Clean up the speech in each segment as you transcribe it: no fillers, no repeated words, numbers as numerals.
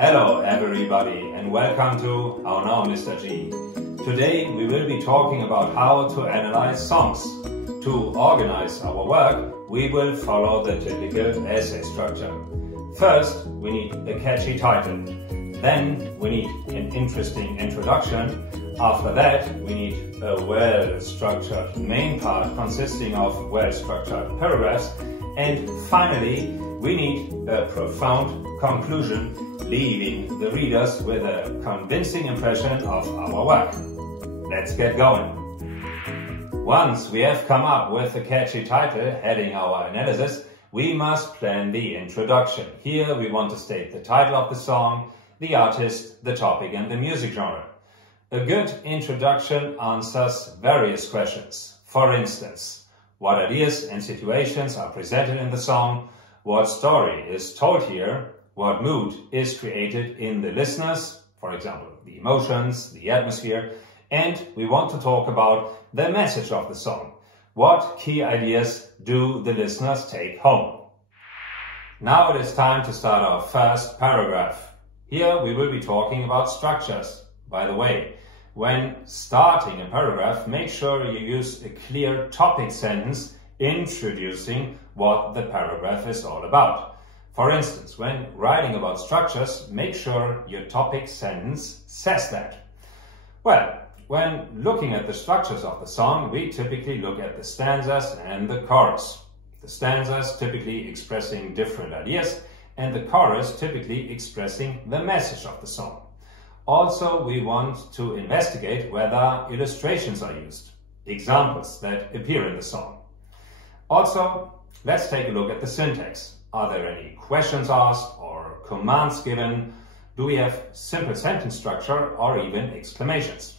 Hello everybody and welcome to our Now MrG. Today we will be talking about how to analyze songs. To organize our work, we will follow the typical essay structure. First, we need a catchy title. Then we need an interesting introduction. After that, we need a well-structured main part consisting of well-structured paragraphs. And finally, we need a profound conclusion, leaving the readers with a convincing impression of our work. Let's get going. Once we have come up with a catchy title heading our analysis, we must plan the introduction. Here we want to state the title of the song, the artist, the topic and the music genre. A good introduction answers various questions. For instance, what ideas and situations are presented in the song? What story is told here? What mood is created in the listeners? For example, the emotions, the atmosphere. And we want to talk about the message of the song. What key ideas do the listeners take home? Now it is time to start our first paragraph. Here we will be talking about structures. By the way, when starting a paragraph, make sure you use a clear topic sentence introducing what the paragraph is all about. For instance, when writing about structures, make sure your topic sentence says that. Well, when looking at the structures of the song, we typically look at the stanzas and the chorus. The stanzas typically expressing different ideas and the chorus typically expressing the message of the song. Also, we want to investigate whether illustrations are used, examples that appear in the song. Also, let's take a look at the syntax. Are there any questions asked or commands given? Do we have simple sentence structure or even exclamations?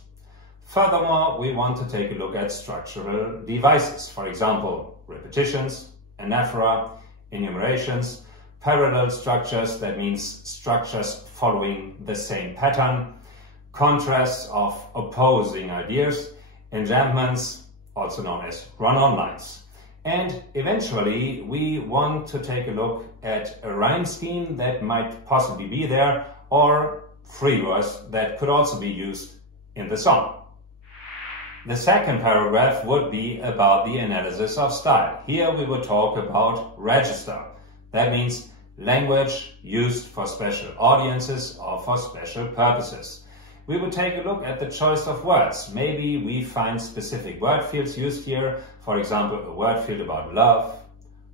Furthermore, we want to take a look at structural devices. For example, repetitions, anaphora, enumerations, parallel structures, that means structures following the same pattern, contrasts of opposing ideas, enjambments, also known as run-on lines. And eventually, we want to take a look at a rhyme scheme that might possibly be there or free verse that could also be used in the song. The second paragraph would be about the analysis of style. Here we will talk about register. That means language used for special audiences or for special purposes. We will take a look at the choice of words. Maybe we find specific word fields used here. For example, a word field about love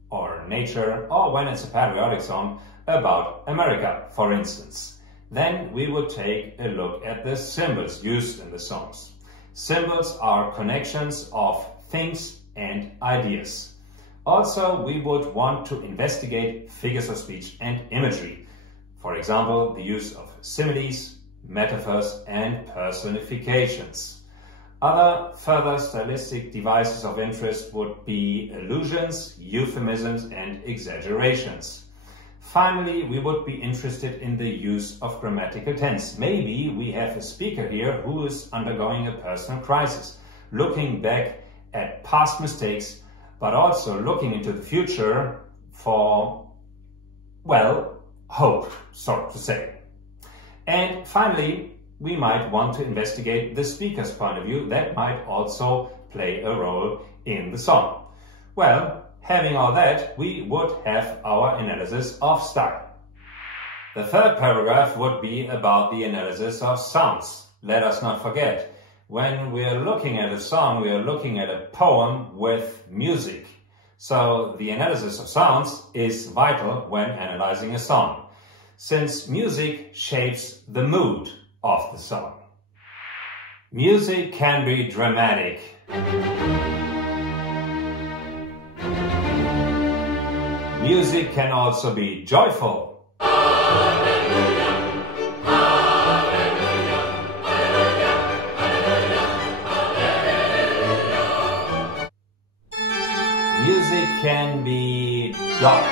or nature, or when it's a patriotic song about America, for instance. Then we would take a look at the symbols used in the songs. Symbols are connections of things and ideas. Also, we would want to investigate figures of speech and imagery. For example, the use of similes, metaphors and personifications. Other further stylistic devices of interest would be allusions, euphemisms and exaggerations. Finally, we would be interested in the use of grammatical tense. Maybe we have a speaker here who is undergoing a personal crisis, looking back at past mistakes, but also looking into the future for, well, hope, so to say. And finally, we might want to investigate the speaker's point of view. That might also play a role in the song. Well, having all that, we would have our analysis of style. The third paragraph would be about the analysis of sounds. Let us not forget, when we are looking at a song, we are looking at a poem with music. So the analysis of sounds is vital when analyzing a song, since music shapes the mood of the song. Music can be dramatic. Music can also be joyful. Music can be dark.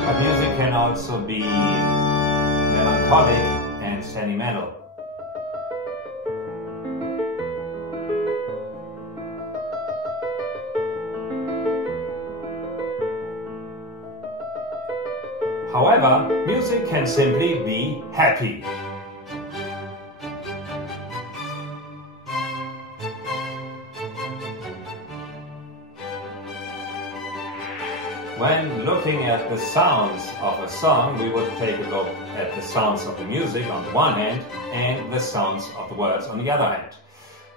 But music can also be melancholic and sentimental. However, music can simply be happy. When looking at the sounds of a song, we would take a look at the sounds of the music on the one hand and the sounds of the words on the other hand.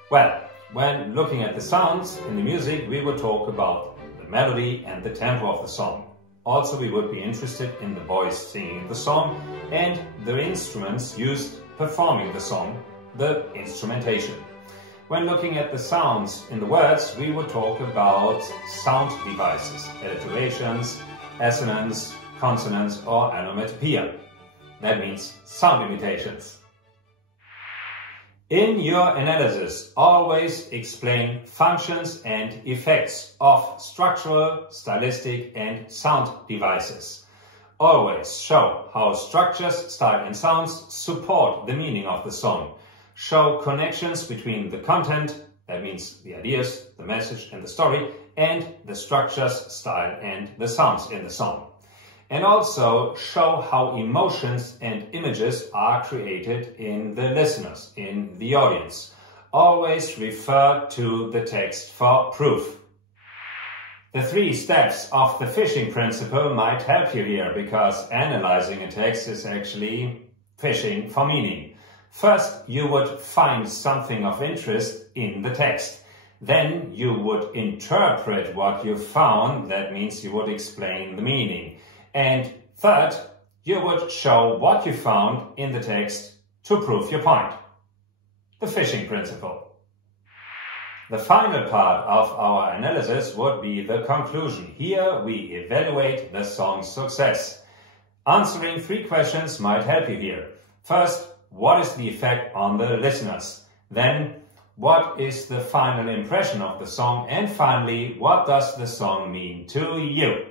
Well, when looking at the sounds in the music, we would talk about the melody and the tempo of the song. Also, we would be interested in the voice singing the song and the instruments used performing the song, the instrumentation. When looking at the sounds in the words, we would talk about sound devices, alliterations, assonance, consonants, or onomatopoeia. That means sound imitations. In your analysis, always explain functions and effects of structural, stylistic, and sound devices. Always show how structures, style, and sounds support the meaning of the song. Show connections between the content, that means the ideas, the message and the story, and the structures, style and the sounds in the song. And also show how emotions and images are created in the listeners, in the audience. Always refer to the text for proof. The 3 steps of the fishing principle might help you here, because analyzing a text is actually fishing for meaning. First, you would find something of interest in the text. Then you would interpret what you found. That means you would explain the meaning. And third, you would show what you found in the text to prove your point. The fishing principle. The final part of our analysis would be the conclusion. Here we evaluate the song's success. Answering 3 questions might help you here. First, what is the effect on the listeners? Then, what is the final impression of the song? And finally, what does the song mean to you?